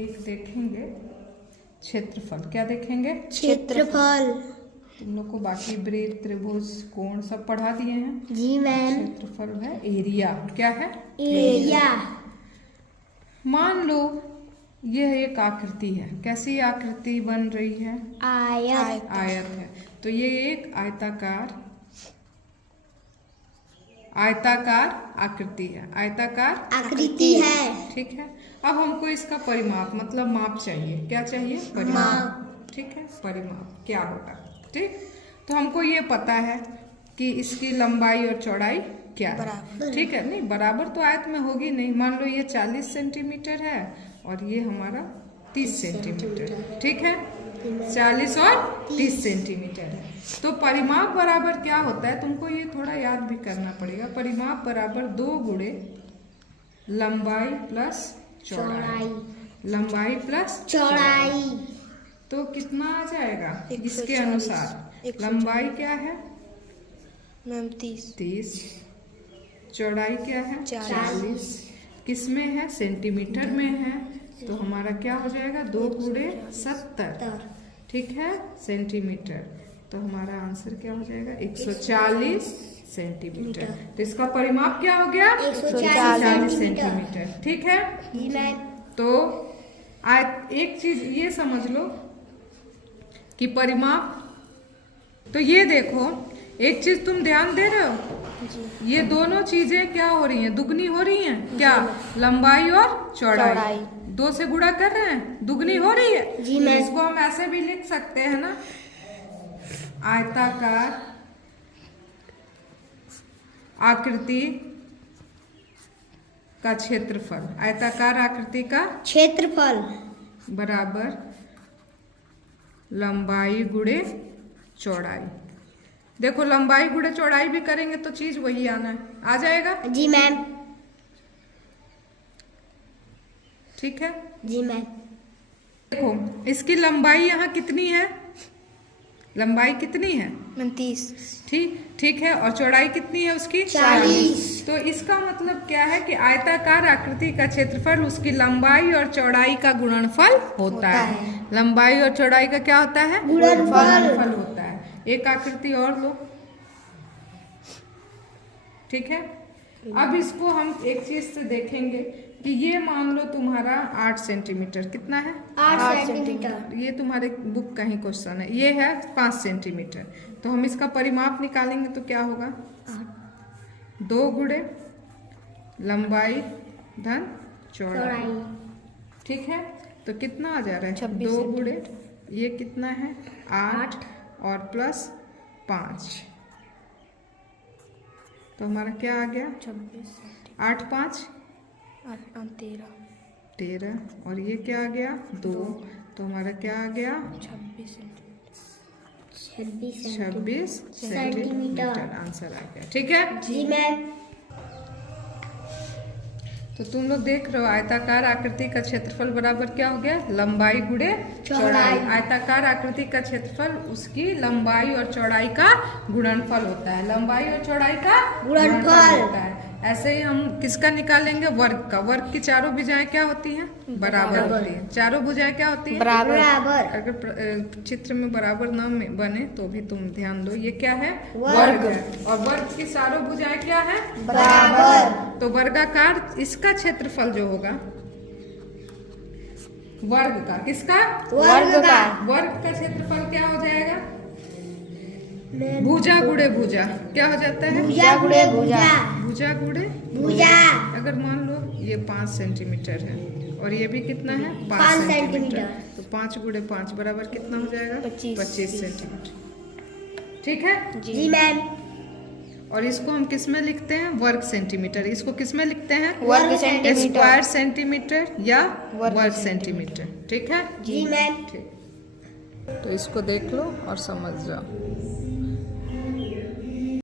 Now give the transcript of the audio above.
एक देखेंगे क्षेत्रफल। क्या देखेंगे? क्षेत्रफल। तुम लोग को बाकी वृत्त, त्रिभुज, कोण सब पढ़ा दिए हैं। जी मैम। क्षेत्रफल है एरिया। क्या है? एरिया। मान लो यह एक आकृति है। कैसी आकृति बन रही है? आयत। आयत है। तो ये एक आयताकार आकृति है। आयताकार आकृति है। ठीक है। अब हमको इसका परिमाप मतलब माप चाहिए। क्या चाहिए? परिमाप। ठीक है। परिमाप क्या होगा? ठीक। तो हमको ये पता है कि इसकी लंबाई और चौड़ाई क्या है। ठीक है। नहीं, बराबर तो आयत में होगी नहीं। मान लो ये 40 सेंटीमीटर है और ये हमारा 30 सेंटीमीटर है। ठीक है। 40 और 30 सेंटीमीटर है। तो परिमाप बराबर क्या होता है? तुमको ये थोड़ा याद भी करना पड़ेगा। परिमाप बराबर 2 गुणे लंबाई प्लस चौड़ाई। लंबाई प्लस चौड़ाई। तो कितना आ जाएगा? इसके अनुसार लंबाई क्या है मैम? 30। चौड़ाई क्या है? 40। किस में है? सेंटीमीटर में है। तो हमारा क्या हो जाएगा? 2 गुणे 70। ठीक है। सेंटीमीटर। तो हमारा आंसर क्या हो जाएगा? 140 सेंटीमीटर। तो इसका परिमाप क्या हो गया? 140 सेंटीमीटर। ठीक है। तो एक चीज ये समझ लो कि परिमाप, तो ये देखो एक चीज तुम ध्यान दे रहे हो, ये दोनों चीजें क्या हो रही हैं? दुगनी हो रही हैं। क्या? लंबाई और चौड़ाई 2 से गुणा कर रहे हैं, दुगनी हो रही है। तो इसको हम ऐसे भी लिख सकते हैं ना, आयताकार आकृति का क्षेत्रफल। आयताकार आकृति का क्षेत्रफल बराबर लंबाई गुणे चौड़ाई। देखो लंबाई गुणे चौड़ाई भी करेंगे तो चीज वही आना है, आ जाएगा। जी मैम। ठीक है। जी मैम। देखो इसकी लंबाई यहाँ कितनी है? लंबाई कितनी है? मैम 30। ठीक है। और चौड़ाई कितनी है उसकी? 40। तो इसका मतलब क्या है कि आयताकार आकृति का क्षेत्रफल उसकी लंबाई और चौड़ाई का गुणनफल होता है। लंबाई और चौड़ाई का क्या होता है? गुणनफल होता है। एक आकृति और लो। ठीक है। अब इसको हम एक चीज से देखेंगे कि ये मान लो तुम्हारा 8 सेंटीमीटर। कितना है? 8 सेंटीमीटर। ये तुम्हारे बुक का ही क्वेश्चन है। ये है 5 सेंटीमीटर। तो हम इसका परिमाप निकालेंगे तो क्या होगा? 2 गुणे लंबाई धन चौड़ाई। ठीक है। तो कितना आ जा रहा है? 2 गुणे ये कितना है? 8 और प्लस 5। तो हमारा क्या आ गया? 26। 8 5 13 और ये क्या आ गया? 2। तो हमारा क्या आ गया? 26 सेंटीमीटर आंसर आ गया। ठीक है। जी मैम। तो तुम लोग देख रहे हो आयताकार आकृति का क्षेत्रफल बराबर क्या हो गया? लंबाई गुणे चौड़ाई। आयताकार आकृति का क्षेत्रफल उसकी लंबाई और चौड़ाई का गुणनफल होता है। लंबाई और चौड़ाई का गुणनफल होता है। ऐसे ही हम किसका निकालेंगे? वर्ग का। वर्ग की चारों भुजाएं क्या होती हैं? बराबर होती हैं। चारों भुजाएं क्या होती हैं? बराबर। अगर चित्र में बराबर न बने तो भी तुम ध्यान दो, ये क्या है? वर्ग है। और वर्ग की चारों भुजाएं क्या है? बराबर। तो वर्गाकार इसका क्षेत्रफल जो होगा वर्ग का, किसका? वर्ग का। वर्ग का क्षेत्रफल क्या हो जाएगा? भुजा गुणे भुजा। क्या हो जाता है? भुजा गुणे भुजा। भुजा गुणे भुजा। अगर मान लो ये 5 सेंटीमीटर है और ये भी कितना है? 5 सेंटीमीटर। तो 5 गुणे 5 बराबर कितना हो जाएगा? 25 सेंटीमीटर। ठीक है। जी मैम। और इसको हम किस में लिखते हैं? वर्ग सेंटीमीटर। इसको किस में लिखते हैं? वर्ग सेंटीमीटर। स्क्वायर सेंटीमीटर या वर्ग सेंटीमीटर। ठीक है। जी मैम। ठीक। तो इसको देख लो और समझ जाओ।